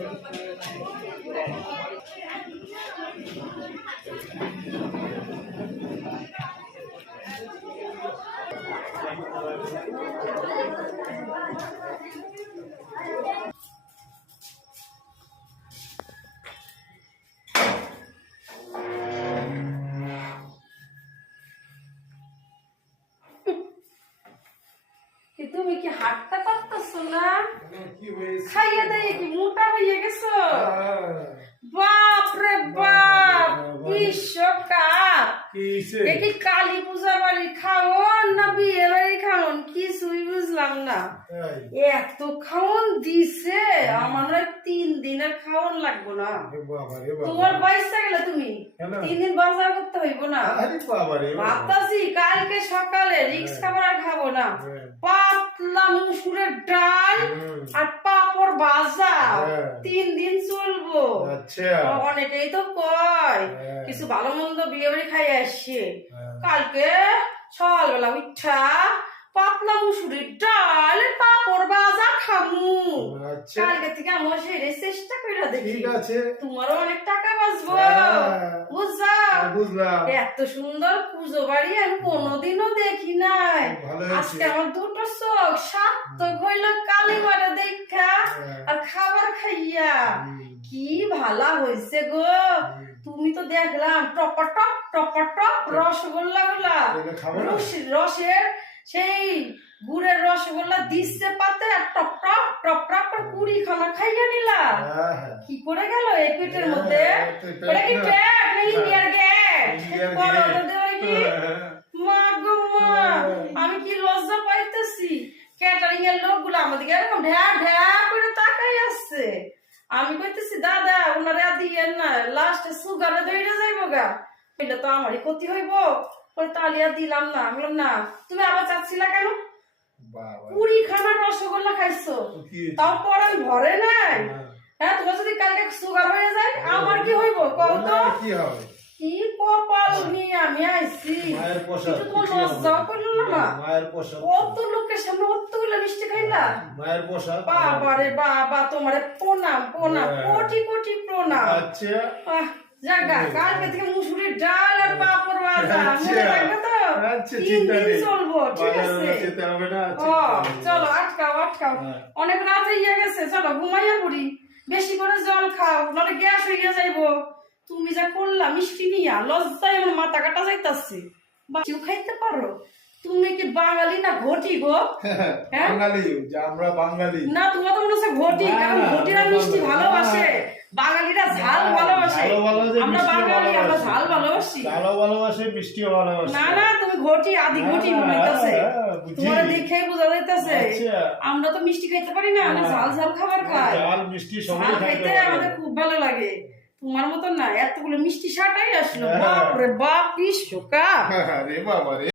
কি তুমি কি হাঁটতে পারতেছো না? খাইয়ে দাইয়ে কি মোটা হয়ে গেছো? বাপ রে বাপ বিশ্বকাপ কি কালী পূজা বাড়ি খাওন না বিয়ে বাড়ি খাওন? কিছুই বুঝলাম না। এত খাওন দিছে আমার তিন দিনের খাওন লাগবো না। তোমার বয়সটা গেলে তুমি? তিন দিন বাজার করতে হইব না। ভাবতাছি কালকে সকালে রিক্স খাবার আর খাব না। হ্যাঁ। পাতলা মুসুরের ডাল আর পাপড় ভাজা। হ্যাঁ। তিন দিন চলবো। আচ্ছা। অনেকেই তো কয় হ্যাঁ। কিছু ভালো মন্দ বিয়ে বাড়ি খাই আসছে। হ্যাঁ। কালকে সকালবেলা উঠা পাতলা মুসুরির ডাল পাপড় ভাজা খামু। আচ্ছা। কালকে থেকে আমার সেরে চেষ্টা করে দেখি। তোমারও অনেক টাকা বাঁচবো। বুঝলাম? এত সুন্দর পুজো বাড়ি আমি কোনোদিনও দেখি নাই। আজকে আমার দুটো চোখ সার্থক হইল কালী মারা দেখা হ্যাঁ। আর খাবার খাইয়া। কি ভালা হয়েছে গো। তুমি তো দেখলাম টপা টপ টপা টপ রসগোল্লা গুলা। রসের সেই গুড়ের রসগোল্লা দিচ্ছে পাতে আর টপ টপ টপ টপ করে কুড়ি খানা খাইয়া নিলা হ্যাঁ, হ্যাঁ। কি করে গেল এই পেটের মধ্যে? হ্যাঁ, ওটা কি পেট না ইন্ডিয়ার গেট ইন্ডিয়ার বড় গেট। ওটা দেওয়া কি হ্যাঁ। মা গো মা আমি কি লজ্জা পাইতেছি ক্যাটারিং এর লোকগুলো আমাদেরকে এরকম ঢ্যা ঢ্যা করে তাকাই আসছে। আমি কইতেছি দাদা ওনারে দিয়েন না লাস্টে সুগারে ধরে যাইব গা। এটা তো আমারই ক্ষতি হইব। পরে তাহলে আর দিলাম না আমি না তুমি আবার চাচ্ছিলা কেন? কুড়ি খানার রসগোল্লা খাইছো? তাও পরান ভরে নাই। হ্যাঁ। হ্যাঁ তোমার যদি কালকে সুগার হয়ে যায় আমার কি হইব? কও তো। কি হবে? কি কপাল নিয়ে আমি আইছি? কিছু তোমার লজ্জাও করল না? কত লোকের সামনে অতগুলো মিষ্টি খাইলা? মায়ের পোশাক বাবা রে বাবা তোমার প্রণাম প্রণাম। কোটি কোটি প্রণাম। আচ্ছা। জাগা কালকে থেকে মুসুরির ডাল আর পাপড় ভাজা। মনে থাকবে তো? আচ্ছা, চিন্তা নেই। চলবো ঠিক আছে? যেতে হবে না ও চিন্তা নেই। চলো আটকাও আটকাও। অনেক রাত হইয়া গেছে চলো ঘুমাইয়া পড়ি। বেশি করে জল খাও নলে গ্যাস হইয়া যাইবো। তুমি যা করলা মিষ্টি নিয়া লজ্জায় আমার মাথা কাটা যাইতাছে। বাচিও খাইতে পারো? তুমি কি বাঙালি না ঘটি গো? হ্যাঁ? বাঙালি যে আমরা বাঙালি। না তোমার তো মনে হচ্ছে ঘটি কারণ ঘটিরা মিষ্টি ভালোবাসে। বাঙালিরা ঝাল ভালোবাসে। আমরা বাঙালি আমরা ঝাল ভালোবাসি। ভালোবাসে মিষ্টিও ভালোবাসে। না না তুমি ঘটি আদি ঘটি হ্যাঁ, মনে হইতাছে। হ্যাঁ, তোমার দেখেই বোঝা যাইতাছে আচ্ছা। আমরা তো মিষ্টি খাইতে পারি না আমরা ঝাল ঝাল খাবার খাই। চাল মিষ্টি সবাই খাইতে আমাদের খুব ভালো লাগে। তোমার মতন না এতগুলো মিষ্টি সাটাই আসলো। হ্যাঁ। বাপ রে বাপ কি শোকা। আরে বাবা রে।